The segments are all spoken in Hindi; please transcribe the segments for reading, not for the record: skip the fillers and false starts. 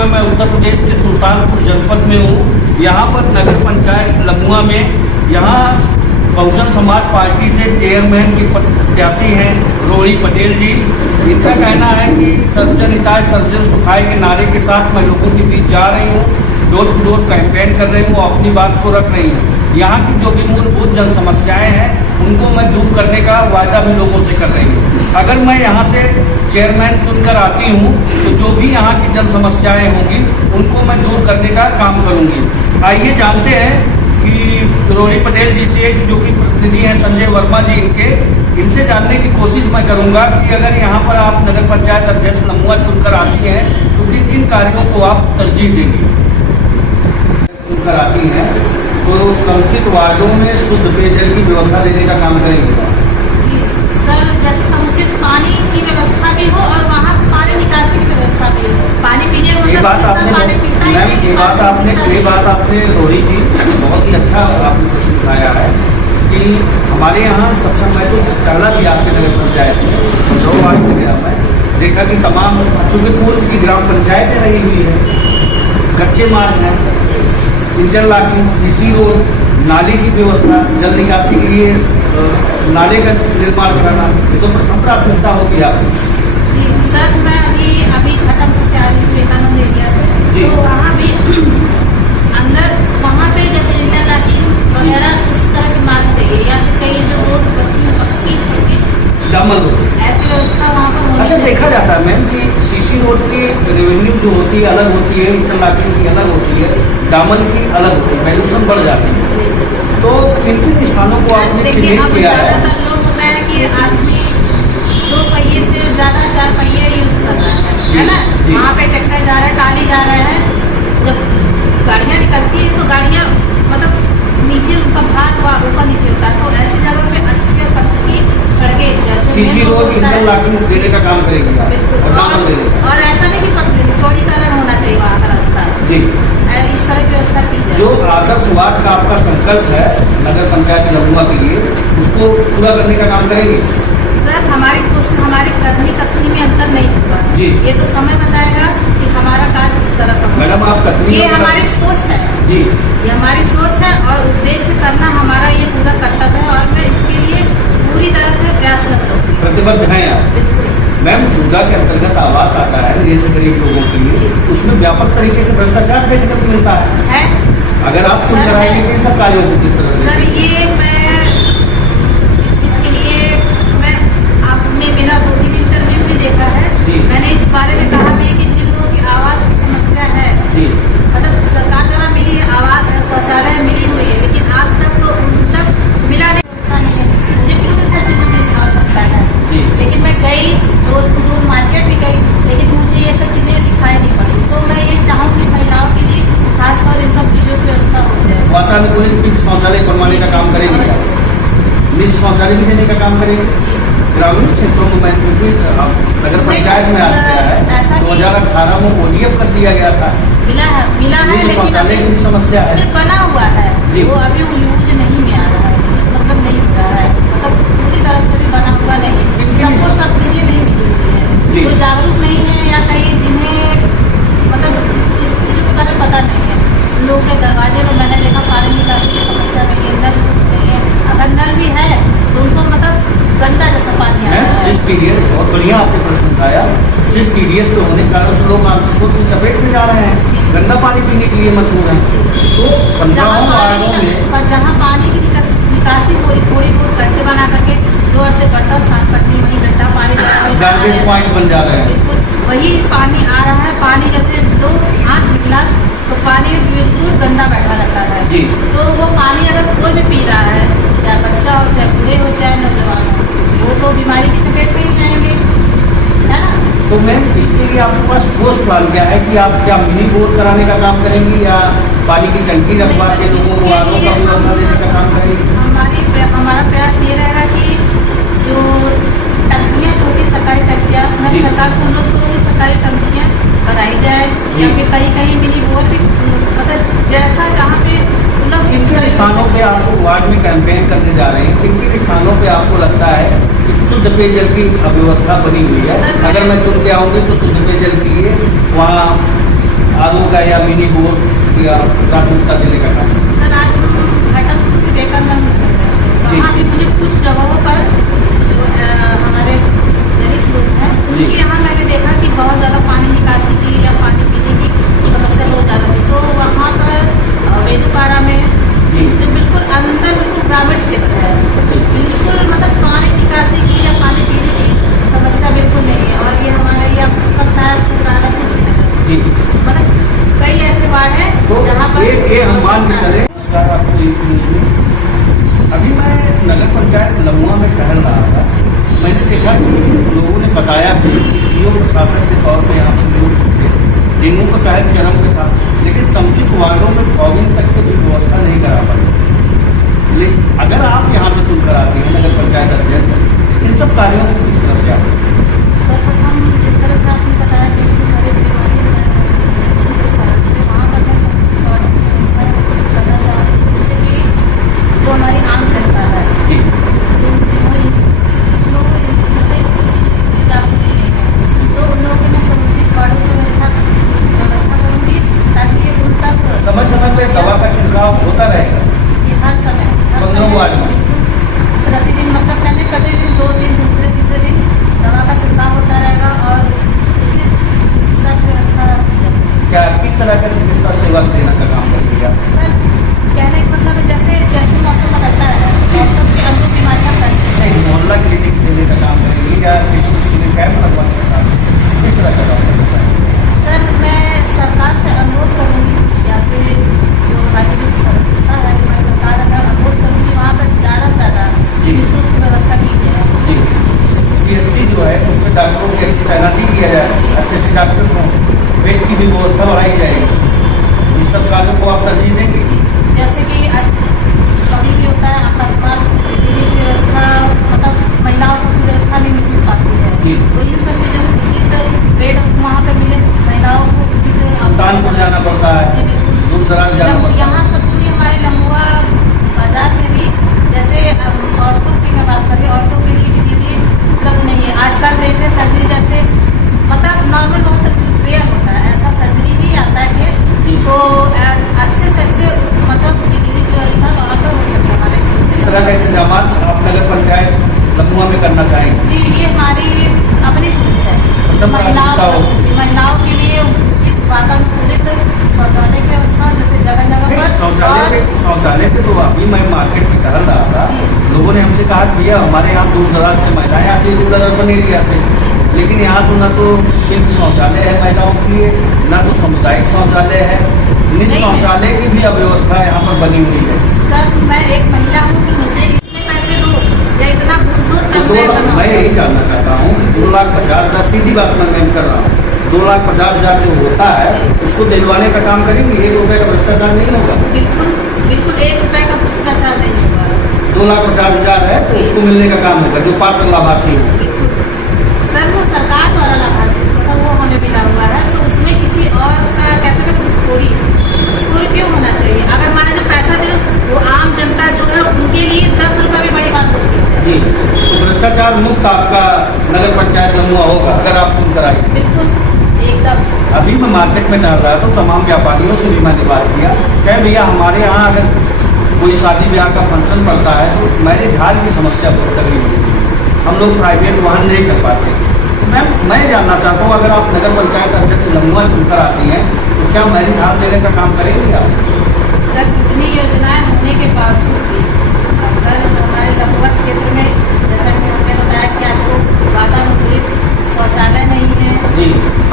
समय मैं उत्तर प्रदेश के सुल्तानपुर जनपद में हूँ। यहाँ पर नगर पंचायत लमुआ में यहाँ बहुजन समाज पार्टी से चेयरमैन की प्रत्याशी हैं रोहिणी पटेल जी। इनका कहना है कि सर्वजन हिताय सर्वजन सुखाय के नारे के साथ मैं लोगों के बीच जा रही हूँ, डोर टू डोर कैंपेन कर रही हूँ, अपनी बात को रख रही हूँ। यहाँ की जो भी मूलभूत जन समस्याएं हैं उनको मैं दूर करने का वायदा भी लोगों से कर रही हूँ। अगर मैं यहाँ से चेयरमैन चुनकर आती हूँ तो जो भी यहाँ की जन समस्याएं होंगी उनको मैं दूर करने का काम करूँगी। आइए जानते हैं कि रोहिणी पटेल जी से, जो कि प्रतिनिधि हैं संजय वर्मा जी इनसे जानने की कोशिश मैं करूँगा कि अगर यहाँ पर आप नगर पंचायत अध्यक्ष लमुआ चुनकर आती हैं तो किन किन कार्यों को आप तरजीह देंगी। चुनकर आती हैं तो समुचित वार्डों में शुद्ध पेयजल की व्यवस्था देने का काम करेंगे। जी सर, जैसे समुचित पानी की व्यवस्था भी हो और वहाँ से पानी निकासी की व्यवस्था भी हो। पानी पीने का ये बात आपने रोहिणी जी बहुत ही अच्छा आपने प्रश्न उठाया है कि हमारे यहाँ सबसे मैं तो पहला भी आपके नगर पंचायत में 2 वार्ड में गया, मैं देखा कि तमाम चूँकि पूर्व की ग्राम पंचायतें लगी हुई है, कच्चे मार्ग हैं, इंटरलॉकिंग, सीसी रोड, नाले की व्यवस्था, जल निकासी के लिए नाले का निर्माण कराना, ये तो प्रथम प्राथमिकता होगी आपकी। जी सर, मैं अभी खत्म से आई विवेकानंद एरिया से, तो वहाँ भी अंदर वहाँ पे जैसे इंटरलॉकिंग वगैरह उस तरह के मार्ग चाहिए, या फिर कई जो रोड पक्की सड़कें डामर ऐसी व्यवस्था वहाँ पर होनी। अच्छा, देखा जाता है मैम कि सीसी रोड की रेवेन्यू जो होती है अलग होती है, इंटरलॉकिंग की अलग होती है, डामर की अलग होती है, वैल्यूशन बढ़ जाती है। तो किन किन स्थानों को आपने चिन्हित किया है? ज़्यादातर लोग होता है कि आदमी 2 पहिए से ज़्यादा 4 पहिए यूज़ कर रहा है ना। वहाँ पे ट्रैक्टर जा रहा है, टाली जा रहा है, जब गाड़ियाँ निकलती है तो गाड़ियाँ मतलब नीचे उनका भार ऊपर नीचे होता है। तो ऐसी जगह पे अच्छी पक्की सड़कें जैसे सीसी रोड इंटरलॉकिंग देने का काम करेगी और ऐसा नहीं कि पतली चौड़ीकरण होना चाहिए वहाँ का रास्ता जी, इस तरह की व्यवस्था की जाए। जो आदर्श वार्ड का आपका संकल्प है नगर पंचायत लमुआ के लिए, उसको पूरा करने का काम करेंगे। सर, हमारी कथनी में अंतर नहीं होगा जी, ये तो समय बताएगा कि हमारा कार्य किस तरह का। मैडम आप कथनी, ये हमारी सोच है जी, ये हमारी सोच है और उद्देश्य करना हमारा ये पूरा कर्तव्य है और मैं इसके लिए पूरी तरह से प्रयासरत रहूँगी, प्रतिबद्ध हैं आप। मैम, चूड़ा के अंतर्गत आवास आता है निम्न गरीब लोगों के लिए, उसमें व्यापक तरीके से भ्रष्टाचार देखने को मिलता है। अगर आप सुन कर आएंगे इन सब कार्यों को किस तरह से? सर, ये मैं इस चीज़ के लिए आपने मेरा 2-3 इंटरव्यू भी देखा है, मैंने इस बारे में कहा भी कि जिन लोगों की आवास की समस्या है, मतलब सरकार द्वारा मिली है आवास है, शौचालय मिली हुई है, लेकिन आज तक तो उन तक मिला नहीं है। मुझे खुद इन सब चीज़ों की आवश्यकता है, लेकिन मैं गई डोर टू डोर मार्केट भी गई, लेकिन मुझे ये सब चीज़ें दिखाई नहीं पड़ी। तो मैं ये चाहूँगी महिलाओं के लिए खासतौर इन सब चीज़ों की व्यवस्था हो जाए। वातानुकूलित शौचालय बनवाने का काम करेंगे, निजी शौचालय भी देने का काम करेंगे। ग्रामीण क्षेत्रों में नगर पंचायत में आ गया है, 2018 में ODF कर दिया गया था, मिला है लेकिन अभी समस्या है, सिर्फ बना हुआ है, वो अभी यूज नहीं में आ रहा है, मतलब नहीं हो रहा है, मतलब पूरी तरह से भी बना हुआ नहीं है, सबको सब चीज़ें नहीं मिली हुई है, कोई जागरूक नहीं है या कहीं जिन्हें मतलब इस चीज़ के बारे में पता नहीं है। लोगों के दरवाजे में मैंने देखा पानी निकासी की समस्या नहीं है, नल नहीं है, अगर नल भी है तो उनको मतलब गंदा जैसा पानी आ रहा है। सिस पीरियड बहुत बढ़िया आपने प्रश्न उठाया। सिस पीरियड के होने के कारण से लोग आंसू की चपेट में जा रहे हैं, गंदा पानी पीने के लिए मजबूर हैं। तो 15 वार्डों में जहाँ पानी की निकासी हो रही, थोड़ी बहुत गड्ढे बना करके जोर से गड्ढा साफ करती, वहीं गड्ढा पानी गार्बेज पॉइंट बन जा रहे हैं, बिल्कुल वही पानी आ रहा है। पानी जैसे लो हाथ गिलास तो पानी बिल्कुल गंदा बैठा रहता है जी, तो वो पानी अगर कोई भी पी रहा है, चाहे बच्चा हो, चाहे बूढ़े हो, चाहे नौजवान हो, वो तो बीमारी की चपेट में ही जाएंगे, है ना। तो मैम, इसके लिए आपके पास ठोस प्लान क्या है कि आप क्या मिनी बोर कराने का काम करेंगी या पानी की टंकी रखवा के लोगों को वार्डों का व्यवस्था देने का काम करेंगी? हमारा प्रयास ये रहेगा कि जो टंकियाँ जो होती सरकारी टंकियाँ, मैं सरकार से अनुरोध करूँगी सरकारी टंकियाँ बनाई जाए, या फिर कहीं कहीं मिनी बोर भी, मतलब जैसा जहाँ पे सुलभ। किन किन स्थानों पे आपको वार्ड में कैंपेन करने जा रहे हैं, किन किन स्थानों पे आपको लगता है कि शुद्ध पेयजल की व्यवस्था बनी हुई है? अगर मैं चुन के आऊँगी तो शुद्ध पेयजल के लिए वहाँ आरओ का या मिनी बोर या प्राथमिकता देने का काम? सर आज हम घाटमपुर विवेकानंद नगर गए, वहाँ भी मुझे कुछ जगहों पर जो हमारे दलित लोग हैं उनके यहाँ मैंने देखा कि बहुत ज़्यादा पानी निकासी की या पानी पीने की समस्या बहुत ज़्यादा थी। तो वहाँ पर वेदुपारा में जो बिल्कुल अंदर बिल्कुल ग्रामीण क्षेत्र है, बिल्कुल मतलब पानी निकासी की या पानी पीने की समस्या बिल्कुल नहीं है। और ये हमारा ये आपका शायद राधापुर श्रीनगर मतलब कई ऐसे वार्ड हैं जहाँ पर ये हम मान के चले। अभी मैं नगर पंचायत लमुआ में टहल रहा था, मैंने देखा कि लोगों ने बताया कि डीओ प्रशासन के तौर पर यहाँ पर लोग थे, डेंगू का कहर चरम पे था, लेकिन समुचित वार्डों में फॉगिंग तक की व्यवस्था नहीं करा पाई। लेकिन अगर आप यहाँ से चुनकर आते हैं नगर पंचायत अध्यक्ष, इन सब कार्यों को किस तरह से आप सर्वप्रथम जिस तरह से आपने बताया कि इतनी सारी बीमारी वहाँ पर मैं समुचित वार्डों की व्यवस्था करना चाहती हूँ, जिससे कि जो हमारी आम जनता है कुछ लोग मतलब इस चीज़ की जागरूकता नहीं है, तो उन लोगों की मैं समुचित वार्डों की व्यवस्था करूँगी ताकि ये उन तक समय समय पर दवा का छिड़काव होता रहेगा। जी हर समय 15 वार्ड में प्रतिदिन मतलब कहते प्रतिदिन 2 दिन दूसरे तीसरे दिन दवा का छिड़काव होता रहेगा और उचित चिकित्सा की व्यवस्था की जा सकेगी। क्या किस तरह का चिकित्सा सेवा देने का काम करेंगे आप? सर कहने का मतलब जैसे जैसे मौसम बदलता है मौसम के अनुरूप बीमारियाँ फैलती हैं। मोहल्ला क्लिनिक देने का काम करेंगे या किसी कैंप लगवाने का काम, किस तरह का काम करेंगे? सर मैं सरकार से अनुरोध करूँगी या फिर जो हमारी जो सरकार है हमारी सरकार है, मैं अनुरोध करूँगी वहाँ पर ज़्यादा से ज़्यादा निःशुल्क व्यवस्था की जाए। CSC जो है उसमें डॉक्टरों की अच्छी तैनाती किया जाए, अच्छे से डॉक्टर्स हों, बेड की भी व्यवस्था बढ़ाई जाएगी। इस सब कार्यों को आप तरजीह देंगे? जैसे कि कभी भी होता है अकस्मात डिलीवरी की व्यवस्था मतलब महिलाओं को उचित व्यवस्था नहीं मिल पाती है, तो इन सब चीज़ों को उचित बेड वहाँ पे मिले, महिलाओं को उचित सुल्तानपुर जाना पड़ता है, दूर दराज जाना पड़ता है। यहाँ सब चीज़ हमारे लमुआ बाजार में भी जैसे औरतों की मैं बात करें, औरतों के लिए डिलीवरी उपलब्ध नहीं है। आजकल देख रहे सर्जरी जैसे मतलब नॉर्मल बहुत रेयर होता है, ऐसा सर्जरी भी आता है केस, तो अच्छे से अच्छे मतलब डिलीवरी की व्यवस्था वहाँ पर हो सकता है हमारे। इस तरह का इंतजाम आप नगर पंचायत लमुआ में करना चाहेंगे? जी ये हमारी अपनी सोच है। मतलब महिलाओं के लिए उचित वातानुकूलित शौचालय की व्यवस्था जैसे जगह जगह पर शौचालय पे तो अभी मैं मार्केट में टहल रहा था, लोगों ने हमसे कहा भैया हमारे यहाँ दूर दराज से महिलाएं आती है, दूर दराज बने एरिया से, लेकिन यहाँ तो ना तो एक शौचालय है महिलाओं के लिए, ना तो सामुदायिक शौचालय है, शौचालय की भी अव्यवस्था यहाँ पर बनी हुई है। सर मैं एक महिला हूँ, मुझे इतने पैसे दो या इतना घूस दो तब मैं यही जानना चाहता हूँ 2,50,000 सीधी बात मैं कर रहा हूँ, 2,50,000 जो होता है उसको दिलवाने का काम करेंगे? 1 रुपये का भ्रष्टाचार नहीं होगा? बिल्कुल बिल्कुल 1 रुपये का भ्रष्टाचार नहीं होगा। 2,50,000 है तो उसको मिलने का काम होगा जो पात्र लाभार्थी हो। सर वो सरकार द्वारा लाभार्थी मतलब वो हमें मिला हुआ है, तो उसमें किसी और का कैसे ना घुसखोरी क्यों होना चाहिए? अगर माने जो पैसा दे वो आम जनता जो है उनके लिए 10 रुपये भी बड़ी बात होती है। जी तो भ्रष्टाचार मुक्त आपका नगर पंचायत लमुआ होगा अगर आप चुनकर आए? बिल्कुल एकदम। अभी मैं मार्केट में टहल रहा था तो तमाम व्यापारियों से भी मैंने बात किया, कहे भैया हमारे यहाँ अगर कोई शादी ब्याह का फंक्शन पड़ता है तो मैरिज हॉल की समस्या बहुत तकलीफ होती है, हम लोग प्राइवेट वाहन नहीं कर पाते। मैं जानना चाहता हूँ अगर आप नगर पंचायत अध्यक्ष लमुआ चुनकर आती हैं तो क्या मैरिज हॉल देने का काम करेंगे आप? सर इतनी योजनाएं होने के बावजूद भी अगर हमारे लमुआ क्षेत्र में जैसा कि हमने बताया कि आपको वातानुकूलित शौचालय नहीं है,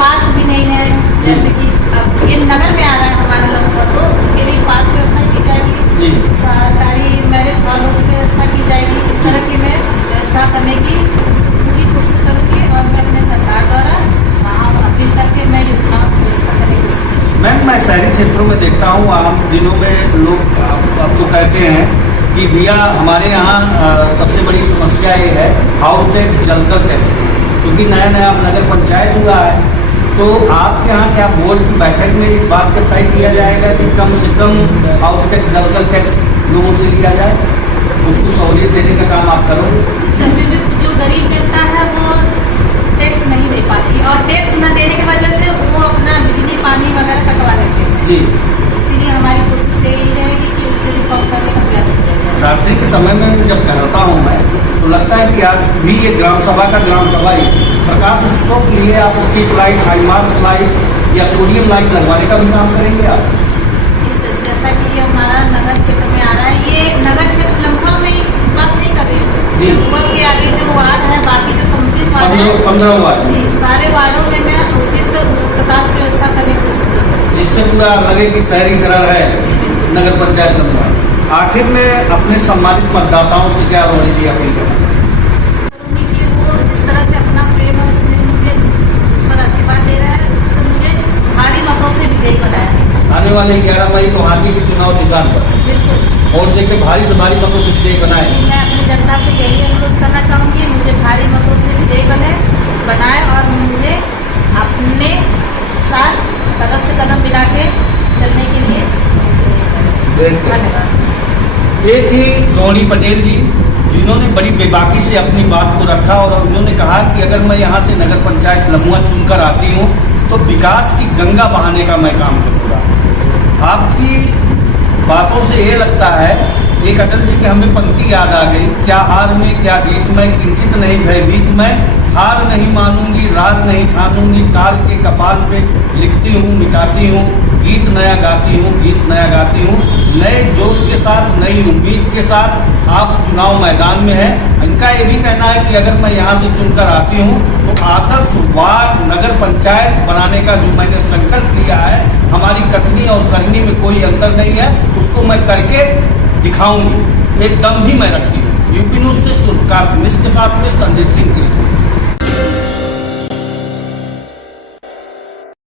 पार्क भी नहीं है, जैसे कि अब ये नगर में आ रहा है हमारा लमुआ, तो उसके लिए पार्क व्यवस्था की जाएगी, सरकारी मैरिज हॉलों की व्यवस्था की जाएगी। इस तरह की मैं व्यवस्था करने की पूरी कोशिश करूँगी और मैं अपने सरकार द्वारा वहाँ अपील करके मैं योजनाओं की व्यवस्था करने की कोशिश करूँगी। मैम मैं शहरी क्षेत्रों में देखता हूँ आम दिनों में लोग अब तो कहते हैं कि भैया हमारे यहाँ सबसे बड़ी समस्या ये है हाउस टैक्स, जलकर टैक्स, क्योंकि नया नया नगर पंचायत हुआ है। तो आपके यहाँ क्या बोर्ड की बैठक में इस बात का तय किया जाएगा कि कम से कम हाउस टैक्स, जलकर टैक्स लोगों से लिया जाए, उसको सहूलियत देने का काम आप करोगे? सर जो गरीब जनता है वो टैक्स नहीं दे पाती और टैक्स न देने की वजह से वो अपना बिजली पानी वगैरह कटवा लेते हैं जी। इसीलिए हमारी कोशिश यही रहेगी कि उसे भी कम करने का प्रयास किया जाए। रात्रि के समय में जब करता हूँ मैं तो लगता है कि आज भी ये ग्राम सभा का ग्राम सभा ही प्रकाश स्रोत लिए आप स्ट्रीट लाइट, हाईमास्ट लाइट या सोडियम लाइट लगवाने का भी काम करेंगे आप? जैसा कि ये हमारा नगर क्षेत्र में आ रहा है, ये नगर क्षेत्र लम्बा में बात नहीं कर रही जी। लम्बा के आगे जो वार्ड है, बाकी जो समुचित वार्ड है 15 वार्ड जी, सारे वार्डों में मैं उचित प्रकाश व्यवस्था करने की कोशिश करूँगी जिससे पूरा लगे कि शहरीकरण है नगर पंचायत लम्बा। आखिर में अपने सम्मानित मतदाताओं से क्या रोनी जी अपील करूँगी कि वो जिस तरह से अपना प्रेम और स्नेह मुझे मुझ पर आशीर्वाद दे रहा है उससे मुझे भारी मतों से विजयी बनाया। आने वाले 11 मई को हाथी के चुनाव निशान पर बिल्कुल और देखे भारी से भारी मतों से विजयी बनाए। जी, मैं अपनी जनता से यही अनुरोध करना चाहूँगी मुझे भारी मतों से विजयी बनाए और मुझे अपने साथ कदम से कदम मिला के चलने के लिए धन्यवाद। ये थी रोहिणी पटेल जी जिन्होंने बड़ी बेबाकी से अपनी बात को रखा और उन्होंने कहा कि अगर मैं यहाँ से नगर पंचायत लम्बुआ चुनकर आती हूँ तो विकास की गंगा बहाने का मैं काम करूँगा। आपकी बातों से ये लगता है एक अटल जी की हमें पंक्ति याद आ गई, क्या हार में क्या जीत में किंचित नहीं भयभीत मैं, हार नहीं मानूंगी रार नहीं ठानूंगी, काल के कपाल पे लिखती हूँ मिटाती हूँ, गीत नया गाती हूँ गीत नया गाती हूँ। नए जोश के साथ नई उम्मीद के साथ आप चुनाव मैदान में हैं। इनका ये भी कहना है कि अगर मैं यहाँ से चुनकर आती हूँ तो आदर्श वार्ड नगर पंचायत बनाने का जो मैंने संकल्प लिया है, हमारी कथनी और करनी में कोई अंतर नहीं है, उसको मैं करके दिखाऊंगी। एक दम भी मैं रखती हूँ। यूपी न्यूज से सुरकाश मिश्र के साथ में संजय सिंह की